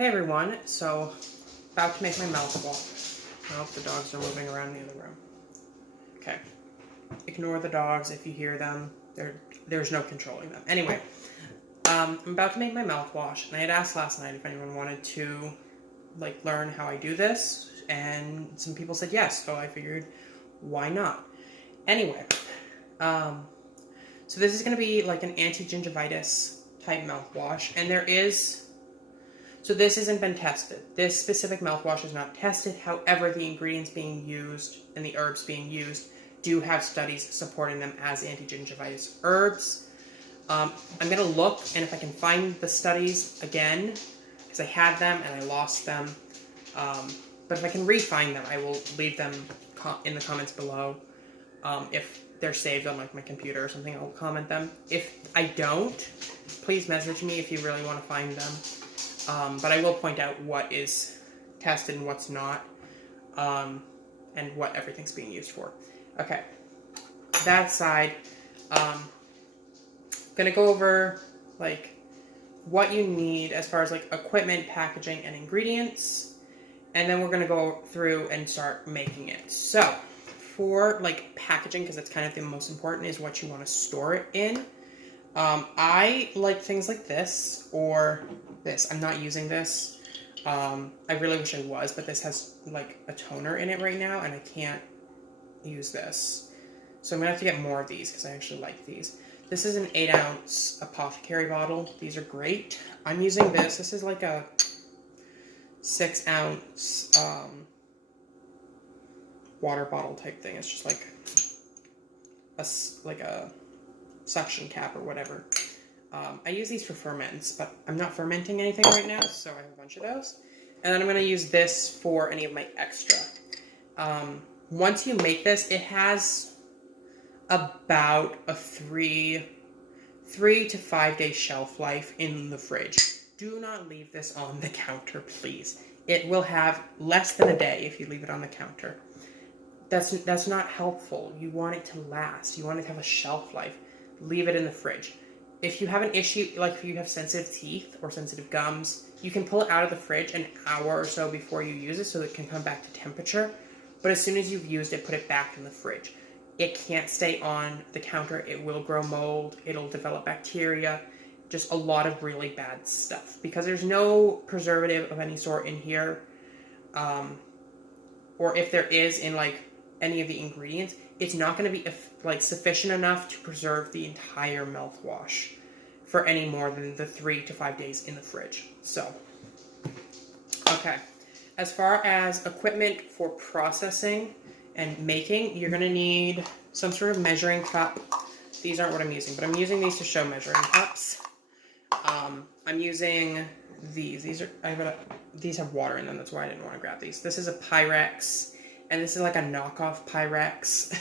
Hey everyone, so about to make my mouthwash. I hope the dogs are moving around the other room. Okay, ignore the dogs if you hear them. There's no controlling them. Anyway, I'm about to make my mouthwash, and I had asked last night if anyone wanted to learn how I do this, and some people said yes, so I figured why not. Anyway, so this is going to be like an anti-gingivitis type mouthwash, and so this hasn't been tested. This specific mouthwash is not tested. However, the ingredients being used and the herbs being used do have studies supporting them as anti-gingivitis herbs. I'm going to look, and if I can find the studies again, because I had them and I lost them, but if I can re-find them, I will leave them in the comments below. If they're saved on my computer or something, I'll comment them. If I don't, please message me if you really want to find them. But I will point out what is tested and what's not, and what everything's being used for. Okay, that aside, I'm gonna go over what you need as far as equipment, packaging, and ingredients, and then we're gonna go through and start making it. So for packaging, because that's kind of the most important, is what you want to store it in. I like things like this or this. I'm not using this. I really wish I was, but this has a toner in it right now, and I can't use this. So I'm gonna have to get more of these because I actually like these. This is an 8-ounce apothecary bottle. These are great. I'm using this. This is like a 6-ounce water bottle type thing. It's just like a suction cap or whatever. I use these for ferments, but I'm not fermenting anything right now, so I have a bunch of those. And then I'm going to use this for any of my extra. Once you make this, it has about a 3 to 5 day shelf life in the fridge. Do not leave this on the counter, please. It will have less than a day if you leave it on the counter. That's not helpful. You want it to last. You want it to have a shelf life. Leave it in the fridge. If you have an issue, if you have sensitive teeth or sensitive gums, you can pull it out of the fridge an hour or so before you use it so it can come back to temperature. But as soon as you've used it, put it back in the fridge. It can't stay on the counter. It will grow mold. It'll develop bacteria. Just a lot of really bad stuff. Because there's no preservative of any sort in here. Or if there is in any of the ingredients, it's not going to be sufficient enough to preserve the entire mouthwash for any more than the 3 to 5 days in the fridge. So, okay. As far as equipment for processing and making, you're going to need some sort of measuring cup. These aren't what I'm using, but I'm using these to show measuring cups. I'm using these. These have water in them. That's why I didn't want to grab these. This is a Pyrex. And this is like a knockoff Pyrex.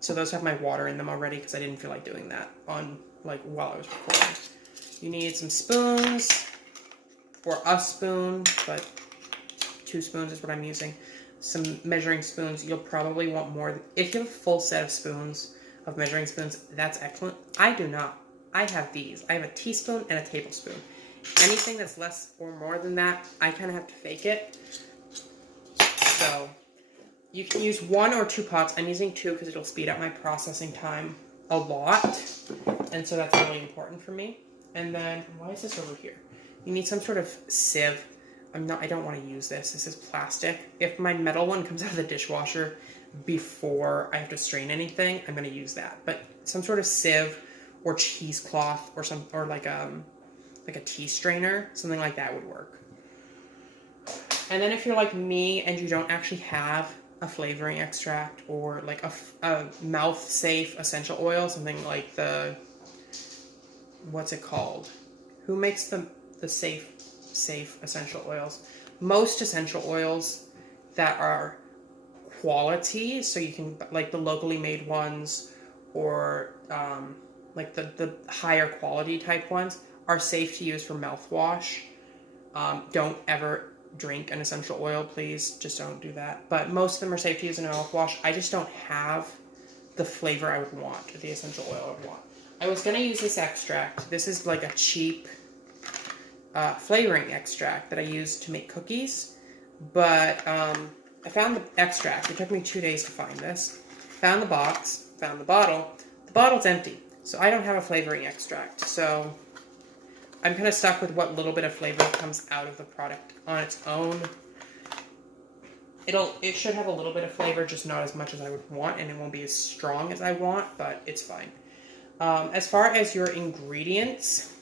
So those have my water in them already because I didn't feel like doing that while I was recording. You need some spoons, or a spoon, but 2 spoons is what I'm using. Some measuring spoons. You'll probably want more. If you have a full set of spoons, of measuring spoons, that's excellent. I do not. I have these. I have a teaspoon and a tablespoon. Anything that's less or more than that, I kind of have to fake it. So you can use 1 or 2 pots. I'm using 2 because it'll speed up my processing time a lot. And so that's really important for me. And then, why is this over here? You need some sort of sieve. I don't want to use this. This is plastic. If my metal one comes out of the dishwasher before I have to strain anything, I'm going to use that. But some sort of sieve or cheesecloth or like a tea strainer, something like that would work. And then if you're like me and you don't actually have a flavoring extract or a mouth-safe essential oil, something like what's it called? Who makes the safe essential oils? Most essential oils that are quality, so you can, the locally made ones or the higher quality type ones, are safe to use for mouthwash. Don't ever drink an essential oil, please. Just don't do that. But most of them are safe to use in a mouthwash. I just don't have the flavor I would want, or the essential oil I would want. I was going to use this extract. This is like a cheap flavoring extract that I use to make cookies. But I found the extract. It took me 2 days to find this. Found the box, found the bottle. The bottle's empty, so I don't have a flavoring extract. So I'm kind of stuck with what little bit of flavor comes out of the product on its own. It should have a little bit of flavor, just not as much as I would want, and it won't be as strong as I want, but it's fine. As far as your ingredients,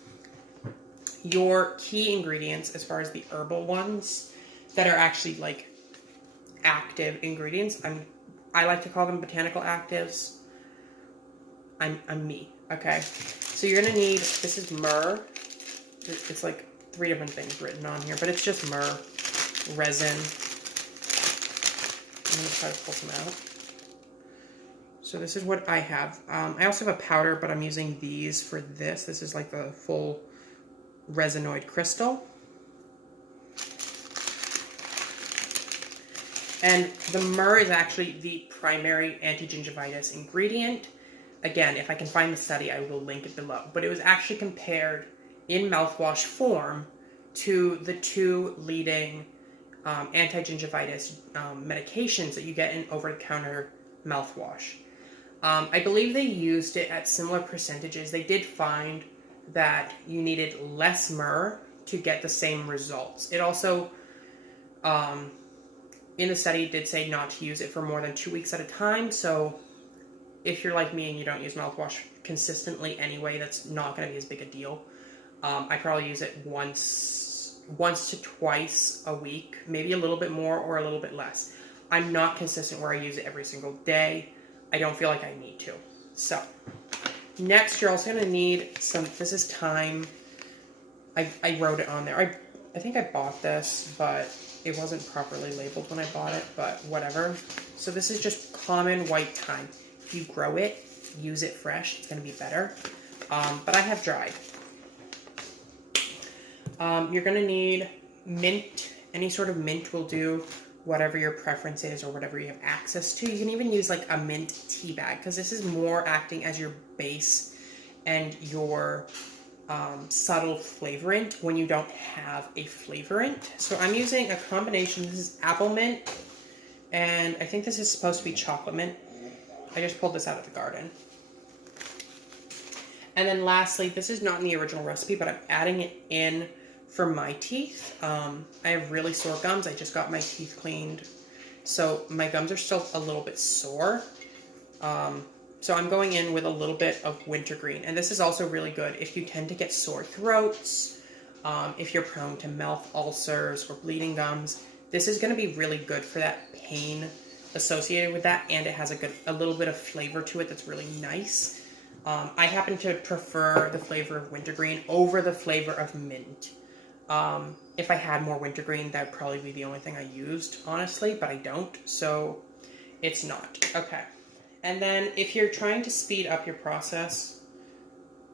your key ingredients, as far as the herbal ones that are actually like active ingredients, I like to call them botanical actives. I'm me, okay? So you're gonna need, this is myrrh. It's like 3 different things written on here, but it's just myrrh, resin. I'm gonna try to pull some out. So this is what I have. I also have a powder, but I'm using these for this. This is like the full resinoid crystal. And the myrrh is actually the primary anti-gingivitis ingredient. Again, if I can find the study, I will link it below. But it was actually compared in mouthwash form to the 2 leading anti-gingivitis medications that you get in over-the-counter mouthwash. I believe they used it at similar percentages. They did find that you needed less myrrh to get the same results. It also, in the study, it did say not to use it for more than 2 weeks at a time. So if you're like me and you don't use mouthwash consistently anyway, that's not going to be as big a deal. I probably use it once to twice a week, maybe a little bit more or a little bit less. I'm not consistent where I use it every single day. I don't feel like I need to. So next, you're also going to need some, this is thyme. I wrote it on there. I think I bought this, but it wasn't properly labeled when I bought it, but whatever. So this is just common white thyme. If you grow it, use it fresh, it's going to be better. But I have dried. You're going to need mint. Any sort of mint will do, whatever your preference is or whatever you have access to. You can even use like a mint tea bag, because this is more acting as your base and your subtle flavorant when you don't have a flavorant. So I'm using a combination. This is apple mint, and I think this is supposed to be chocolate mint. I just pulled this out of the garden. And then lastly, this is not in the original recipe, but I'm adding it in for my teeth. I have really sore gums. I just got my teeth cleaned, so my gums are still a little bit sore. So I'm going in with a little bit of wintergreen. And this is also really good if you tend to get sore throats, if you're prone to mouth ulcers or bleeding gums. This is going to be really good for that pain associated with that, and it has a little bit of flavor to it that's really nice. I happen to prefer the flavor of wintergreen over the flavor of mint. If I had more wintergreen, that would probably be the only thing I used, honestly, but I don't, so it's not. Okay. And then if you're trying to speed up your process,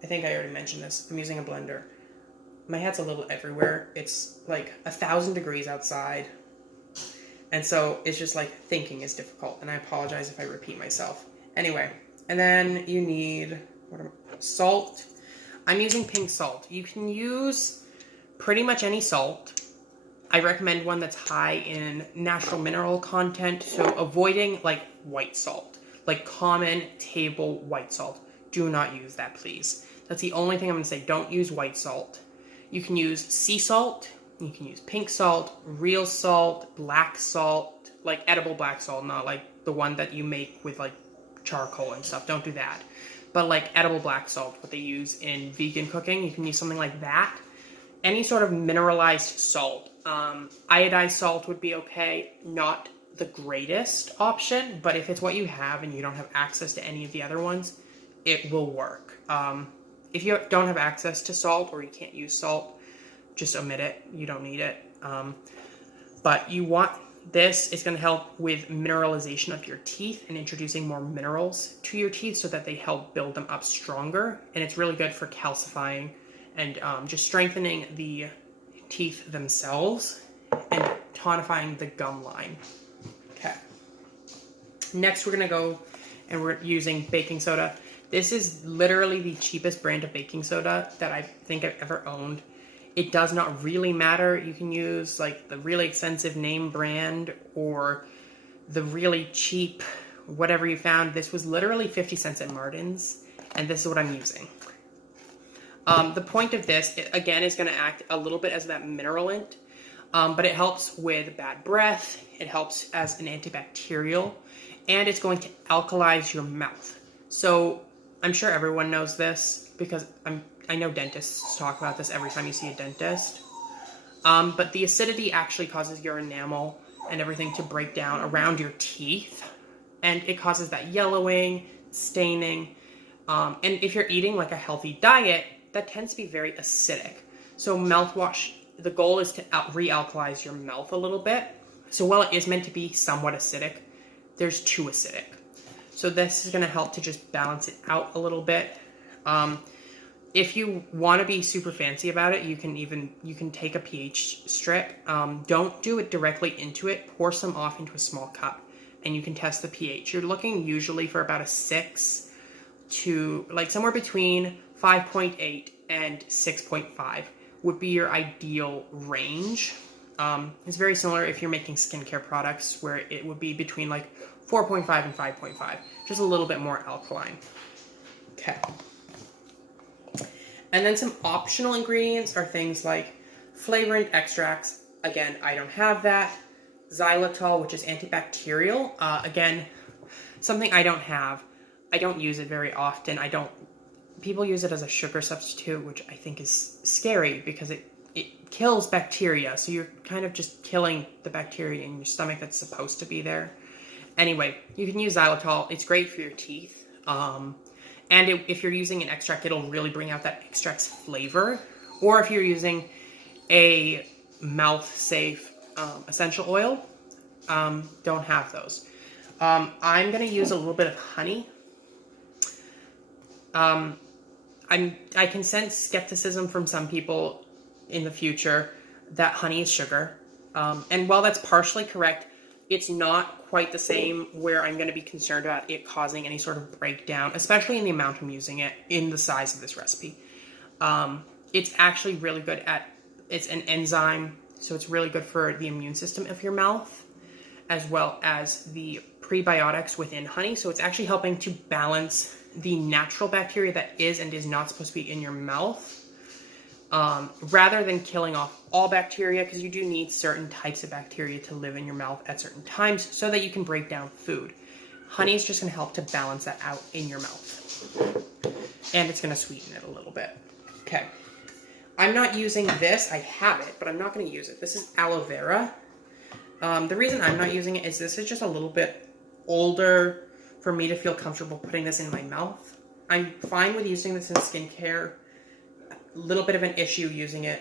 I think I already mentioned this, I'm using a blender. My head's a little everywhere. It's like 1,000 degrees outside. And so it's just like thinking is difficult, and I apologize if I repeat myself. Anyway, and then you need salt. I'm using pink salt. You can use pretty much any salt. I recommend one that's high in natural mineral content, so avoiding like white salt, like common table white salt. Do not use that, please. That's the only thing I'm going to say. Don't use white salt. You can use sea salt. You can use pink salt, real salt, black salt, like edible black salt, not like the one that you make with like charcoal and stuff. Don't do that. But like edible black salt, what they use in vegan cooking, you can use something like that. Any sort of mineralized salt. Iodized salt would be okay. Not the greatest option, but if it's what you have and you don't have access to any of the other ones, it will work. If you don't have access to salt or you can't use salt, just omit it. You don't need it. But you want this. It's going to help with mineralization of your teeth and introducing more minerals to your teeth so that they help build them up stronger. And it's really good for calcifying and just strengthening the teeth themselves and tonifying the gum line. Okay. Next, we're going to go and we're using baking soda. This is literally the cheapest brand of baking soda that I think I've ever owned. It does not really matter. You can use like the really expensive name brand or the really cheap whatever you found. This was literally 50 cents at Martin's, and this is what I'm using. The point of this, again, is going to act a little bit as that minerallant, but it helps with bad breath. It helps as an antibacterial, and it's going to alkalize your mouth. So I'm sure everyone knows this because I know dentists talk about this every time you see a dentist. But the acidity actually causes your enamel and everything to break down around your teeth, and it causes that yellowing, staining, and if you're eating like a healthy diet, that tends to be very acidic. So mouthwash, the goal is to re-alkalize your mouth a little bit. So while it is meant to be somewhat acidic, there's too acidic. So this is going to help to just balance it out a little bit. If you want to be super fancy about it, you can take a pH strip. Don't do it directly into it. Pour some off into a small cup, and you can test the pH. You're looking usually for about a 6 to like somewhere between 5.8 and 6.5 would be your ideal range. It's very similar if you're making skincare products, where it would be between like 4.5 and 5.5, just a little bit more alkaline. Okay. And then some optional ingredients are things like flavorant extracts. Again, I don't have that. Xylitol, which is antibacterial. Again, something I don't have. I don't use it very often. People use it as a sugar substitute, which I think is scary because it kills bacteria. So you're kind of just killing the bacteria in your stomach that's supposed to be there. Anyway, you can use xylitol. It's great for your teeth. And if you're using an extract, it'll really bring out that extract's flavor. Or if you're using a mouth-safe essential oil, don't have those. I'm going to use a little bit of honey. I can sense skepticism from some people in the future that honey is sugar. And while that's partially correct, it's not quite the same where I'm going to be concerned about it causing any sort of breakdown, especially in the amount I'm using it, in the size of this recipe. It's actually really good it's an enzyme, so it's really good for the immune system of your mouth, as well as the prebiotics within honey. So it's actually helping to balance the natural bacteria that is and is not supposed to be in your mouth, rather than killing off all bacteria, because you do need certain types of bacteria to live in your mouth at certain times so that you can break down food. Honey is just going to help to balance that out in your mouth. And it's going to sweeten it a little bit. Okay. I'm not using this. I have it, but I'm not going to use it. This is aloe vera. The reason I'm not using it is this is just a little bit older for me to feel comfortable putting this in my mouth. I'm fine with using this in skincare. A little bit of an issue using it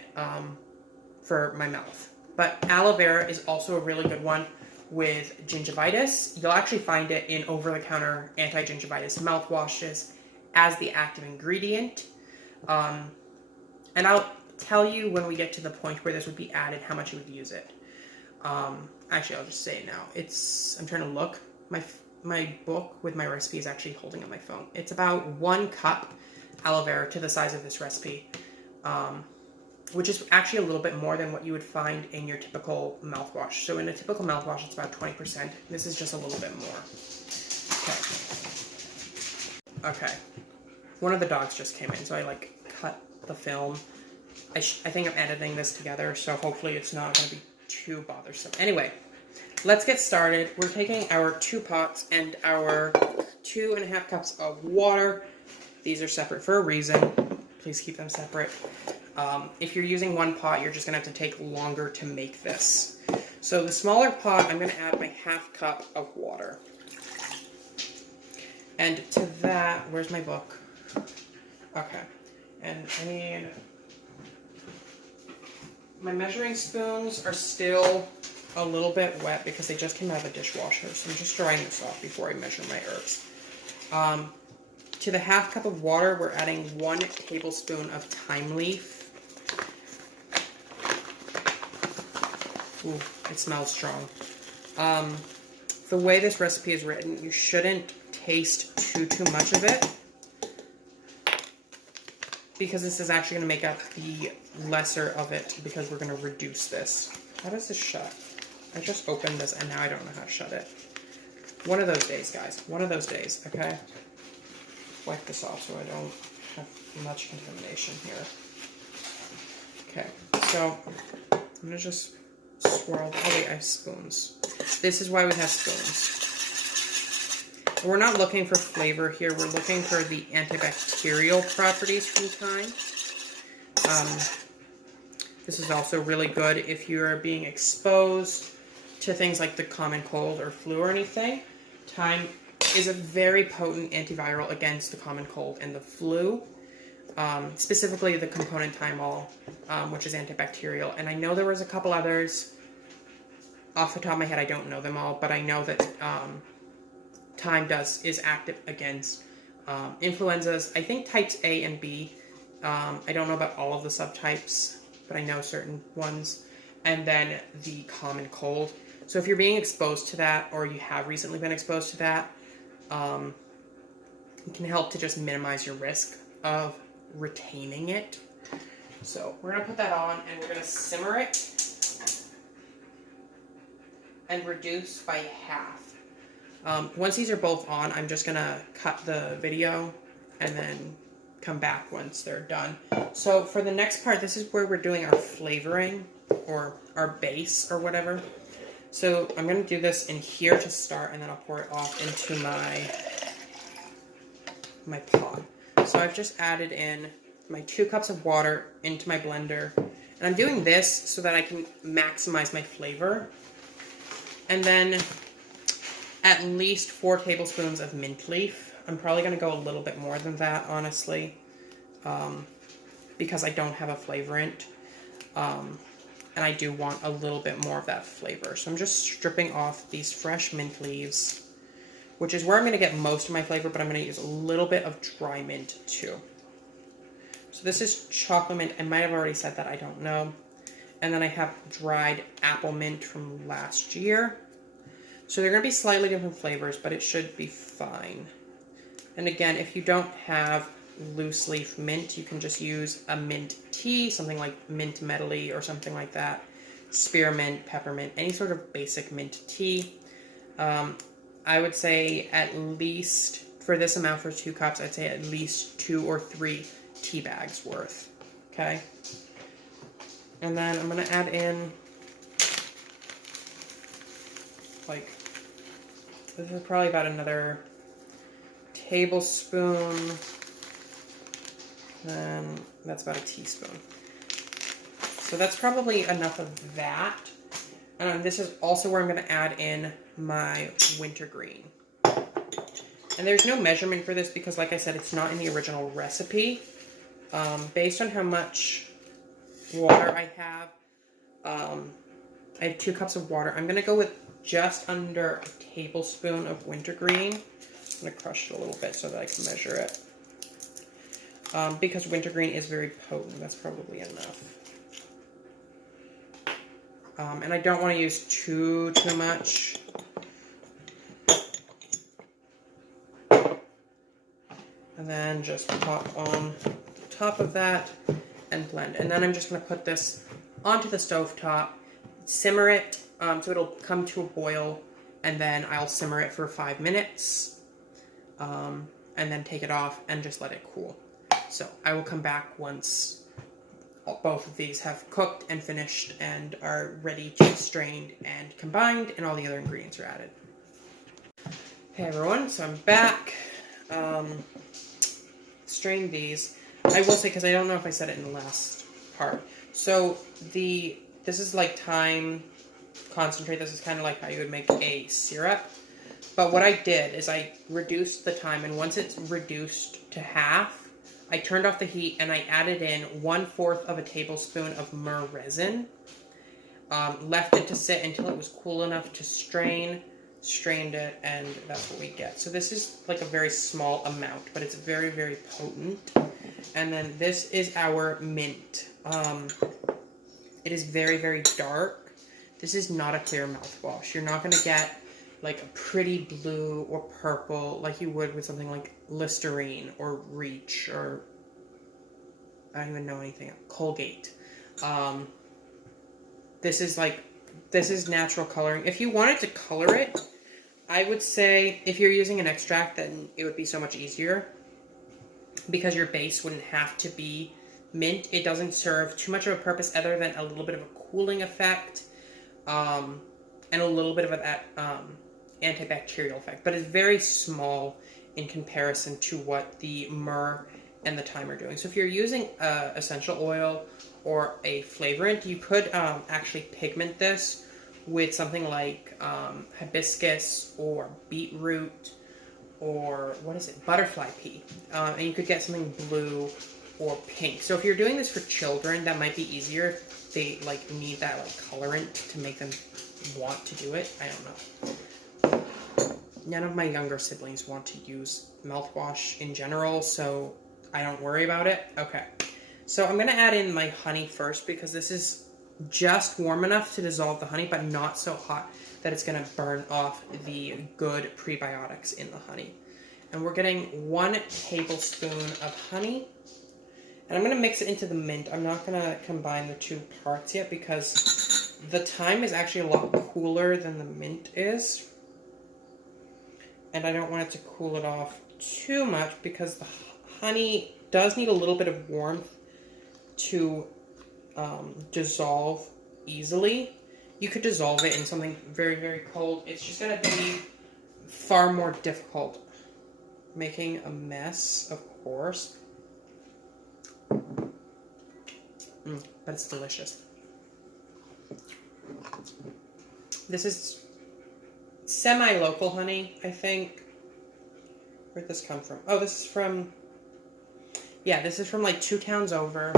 for my mouth. But aloe vera is also a really good one with gingivitis. You'll actually find it in over-the-counter anti-gingivitis mouthwashes as the active ingredient. And I'll tell you when we get to the point where this would be added, how much you would use it. Actually, I'll just say it now. I'm trying to look. My book with my recipe is actually holding on my phone. It's about 1 cup aloe vera to the size of this recipe, which is actually a little bit more than what you would find in your typical mouthwash. So in a typical mouthwash, it's about 20%. This is just a little bit more. Okay. One of the dogs just came in, so I cut the film. I think I'm editing this together, so hopefully it's not going to be too bothersome. Anyway, let's get started. We're taking our 2 pots and our 2.5 cups of water. These are separate for a reason. Please keep them separate. If you're using 1 pot, you're just going to have to take longer to make this. So the smaller pot, I'm going to add my 1/2 cup of water. And to that, where's my book? Okay. And I mean, my measuring spoons are still a little bit wet because they just came out of the dishwasher. So I'm just drying this off before I measure my herbs. To the 1/2 cup of water, we're adding 1 tablespoon of thyme leaf. Ooh, it smells strong. The way this recipe is written, you shouldn't taste too much of it. because this is actually going to make up the lesser of it because we're going to reduce this. How does this shut? I just opened this and now I don't know how to shut it. One of those days, guys. One of those days, okay? Wipe this off so I don't have much contamination here. Okay, so I'm going to just swirl. Oh wait, I have spoons. This is why we have spoons. We're not looking for flavor here. We're looking for the antibacterial properties from thyme. This is also really good if you are being exposed to things like the common cold or flu or anything. Thyme is a very potent antiviral against the common cold and the flu. Specifically the component thymol, which is antibacterial. And I know there was a couple others. Off the top of my head, I don't know them all, but I know that thyme is active against influenzas. I think types A and B. I don't know about all of the subtypes, but I know certain ones. And then the common cold. So if you're being exposed to that, or you have recently been exposed to that, it can help to just minimize your risk of retaining it. So we're going to put that on and we're going to simmer it and reduce by half. Once these are both on, I'm just going to cut the video and then come back once they're done. So for the next part, this is where we're doing our flavoring or our base or whatever. So I'm going to do this in here to start, and then I'll pour it off into my pot. So I've just added in my 2 cups of water into my blender. And I'm doing this so that I can maximize my flavor. And then at least 4 tablespoons of mint leaf. I'm probably going to go a little bit more than that, honestly, because I don't have a flavorant. And I do want a little bit more of that flavor. So I'm just stripping off these fresh mint leaves, which is where I'm going to get most of my flavor, but I'm going to use a little bit of dry mint too. So this is chocolate mint. I might have already said that, I don't know. And then I have dried apple mint from last year. So they're going to be slightly different flavors, but it should be fine. And again, if you don't have loose leaf mint, you can just use a mint tea, something like mint medley or something like that. Spearmint, peppermint, any sort of basic mint tea. I would say at least, for this amount for 2 cups, I'd say at least 2 or 3 tea bags worth. Okay? And then I'm going to add in, like, this is probably about another tablespoon. Then that's about a teaspoon. So that's probably enough of that. And this is also where I'm going to add in my wintergreen. And there's no measurement for this because, like I said, it's not in the original recipe. Based on how much water I have 2 cups of water. I'm going to go with just under a tablespoon of wintergreen. I'm going to crush it a little bit so that I can measure it. Because wintergreen is very potent, that's probably enough. And I don't want to use too much. And then just pop on top of that and blend. And then I'm just going to put this onto the stove top, simmer it so it'll come to a boil, and then I'll simmer it for 5 minutes, and then take it off and just let it cool. So I will come back once both of these have cooked and finished and are ready to be strained and combined and all the other ingredients are added. Hey everyone, so I'm back. Strained these. I will say, because I don't know if I said it in the last part. So this is like thyme concentrate. This is kind of like how you would make a syrup. But what I did is I reduced the thyme, and once it's reduced to half, I turned off the heat and I added in 1/4 of a tablespoon of myrrh resin. Left it to sit until it was cool enough to strain, strained it, and that's what we get. So this is like a very small amount, but it's very, very potent. And then this is our mint. It is very, very dark. This is not a clear mouthwash. You're not going to get like a pretty blue or purple like you would with something like Listerine or Reach or I don't even know anything. Colgate. This is natural coloring. If you wanted to color it, I would say if you're using an extract, then it would be so much easier because your base wouldn't have to be mint. It doesn't serve too much of a purpose other than a little bit of a cooling effect, and a little bit of that antibacterial effect, but it's very small in comparison to what the myrrh and the thyme are doing. So if you're using essential oil or a flavorant, you could actually pigment this with something like hibiscus or beetroot or butterfly pea, and you could get something blue or pink. So if you're doing this for children, that might be easier if they need that colorant to make them want to do it. I don't know. None of my younger siblings want to use mouthwash in general, so I don't worry about it. Okay, so I'm gonna add in my honey first because this is just warm enough to dissolve the honey, but not so hot that it's gonna burn off the good prebiotics in the honey. And we're getting 1 tablespoon of honey, and I'm gonna mix it into the mint. I'm not gonna combine the two parts yet because the thyme is actually a lot cooler than the mint is. And I don't want it to cool it off too much because the honey does need a little bit of warmth to dissolve easily. You could dissolve it in something very, very cold. It's just going to be far more difficult. Making a mess, of course. But it's delicious. This is semi-local honey, I think. Where'd this come from? Oh, this is from... Yeah, this is from 2 towns over.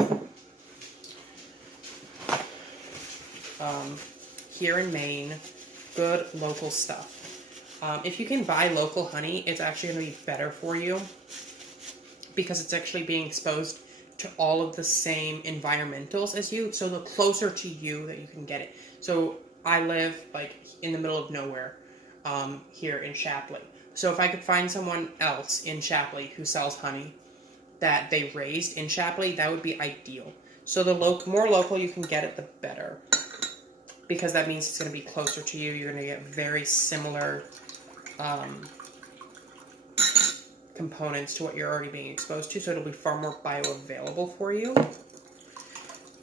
Here in Maine. Good local stuff. If you can buy local honey, it's actually going to be better for you because it's actually being exposed to all of the same environmentals as you, so the closer to you that you can get it. So I live in the middle of nowhere here in Shapley. So if I could find someone else in Shapley who sells honey that they raised in Shapley, that would be ideal. So the more local you can get it, the better. Because that means it's going to be closer to you. You're going to get very similar components to what you're already being exposed to, so it'll be far more bioavailable for you.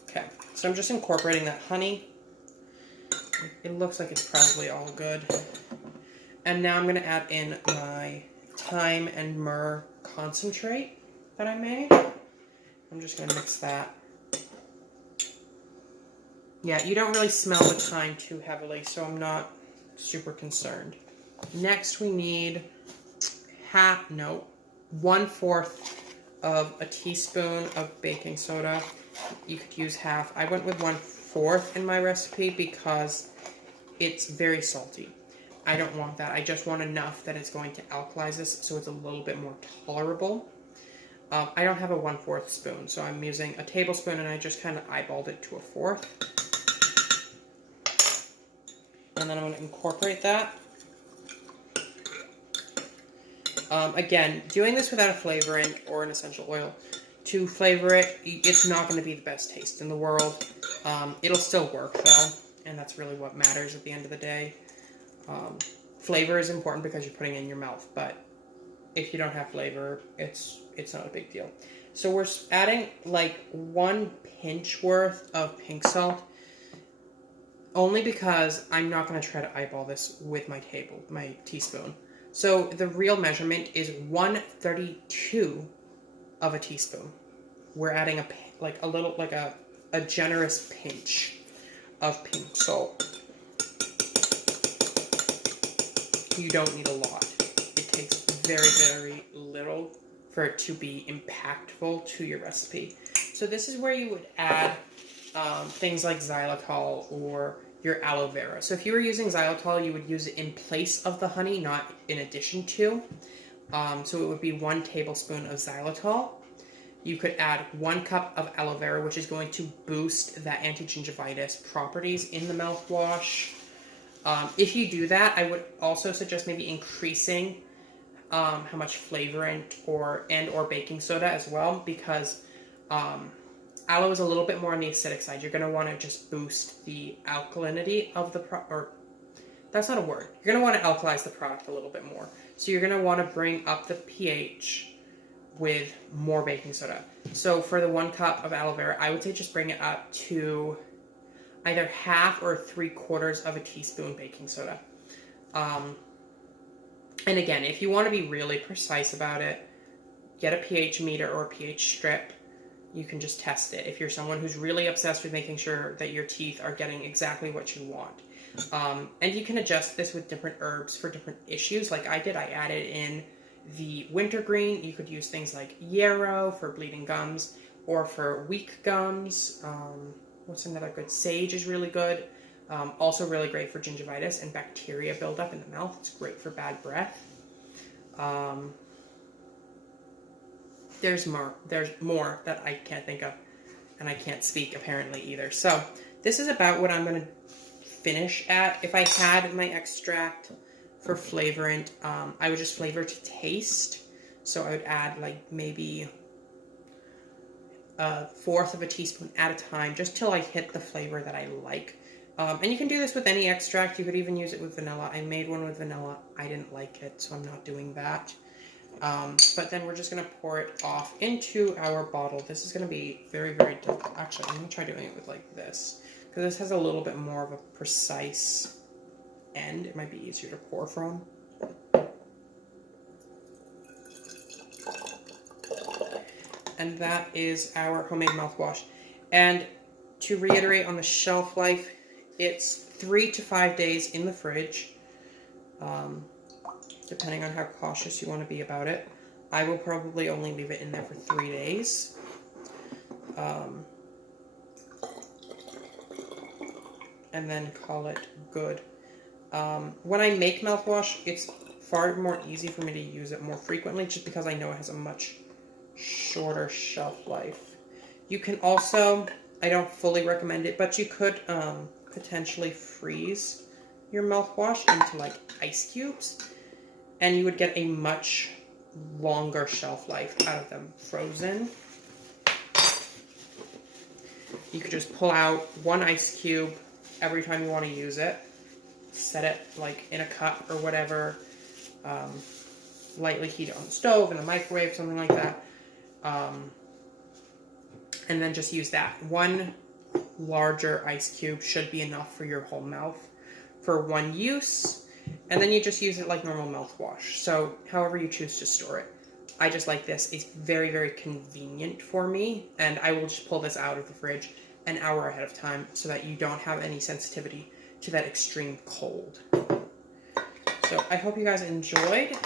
Okay, so I'm just incorporating that honey. It looks like it's probably all good. And now I'm going to add in my thyme and myrrh concentrate that I made. I'm just going to mix that. Yeah, you don't really smell the thyme too heavily, so I'm not super concerned. Next, we need 1/4 of a teaspoon of baking soda. You could use half. I went with 1/4 in my recipe because it's very salty. I don't want that. I just want enough that it's going to alkalize this so it's a little bit more tolerable. I don't have a 1/4 spoon, so I'm using a tablespoon and I just kind of eyeballed it to 1/4. And then I'm going to incorporate that. Again, doing this without a flavorant or an essential oil to flavor it, it's not going to be the best taste in the world. It'll still work though, and that's really what matters at the end of the day. Flavor is important because you're putting it in your mouth, but if you don't have flavor, it's not a big deal. So we're adding 1 pinch worth of pink salt, only because I'm not going to try to eyeball this with my teaspoon. So the real measurement is 1/32 of a teaspoon. We're adding a generous pinch of pink salt. You don't need a lot. It takes very, very little for it to be impactful to your recipe. So this is where you would add things like xylitol or your aloe vera. So if you were using xylitol, you would use it in place of the honey, not in addition to. So it would be 1 tablespoon of xylitol. You could add 1 cup of aloe vera, which is going to boost that anti-gingivitis properties in the mouthwash. If you do that, I would also suggest maybe increasing how much flavorant or baking soda as well, because aloe is a little bit more on the acidic side. You're going to want to just boost the alkalinity of the that's not a word. You're going to want to alkalize the product a little bit more. So you're going to want to bring up the pH with more baking soda. So for the 1 cup of aloe vera, I would say just bring it up to either half or 3/4 of a teaspoon baking soda. And again, if you want to be really precise about it, get a pH meter or a pH strip. You can just test it if you're someone who's really obsessed with making sure that your teeth are getting exactly what you want. And you can adjust this with different herbs for different issues. Like I did, I added in the wintergreen. You could use things like yarrow for bleeding gums or for weak gums. What's another good? Sage is really good. Also really great for gingivitis and bacteria buildup in the mouth. It's great for bad breath. There's more that I can't think of, and I can't speak apparently either. So this is about what I'm going to finish at. If I had my extract for flavorant, I would just flavor to taste. So I would add like maybe 1/4 of a teaspoon at a time, just till I hit the flavor that I like. And you can do this with any extract. You could even use it with vanilla. I made one with vanilla. I didn't like it, so I'm not doing that. But then we're just going to pour it off into our bottle. This is going to be very, very difficult. Actually, I'm going to try doing it with like this, because this has a little bit more of a precise end. It might be easier to pour from. And that is our homemade mouthwash. And to reiterate on the shelf life, it's 3 to 5 days in the fridge. Depending on how cautious you want to be about it. I will probably only leave it in there for 3 days. And then call it good. When I make mouthwash, it's far more easy for me to use it more frequently just because I know it has a much shorter shelf life. You can also, I don't fully recommend it, but you could potentially freeze your mouthwash into like ice cubes. And you would get a much longer shelf life out of them frozen. You could just pull out 1 ice cube every time you want to use it. Set it like in a cup or whatever. Lightly heat it on the stove, in the microwave, something like that. And then just use that. 1 larger ice cube should be enough for your whole mouth for 1 use. And then you just use it like normal mouthwash. So however you choose to store it. I just like this. It's very, very convenient for me. And I will just pull this out of the fridge an hour ahead of time so that you don't have any sensitivity to that extreme cold. So I hope you guys enjoyed.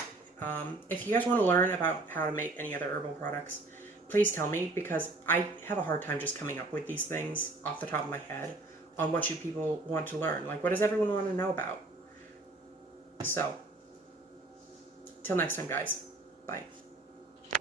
If you guys want to learn about how to make any other herbal products, please tell me, because I have a hard time just coming up with these things off the top of my head on what you people want to learn. Like, what does everyone want to know about? So, till next time, guys. Bye.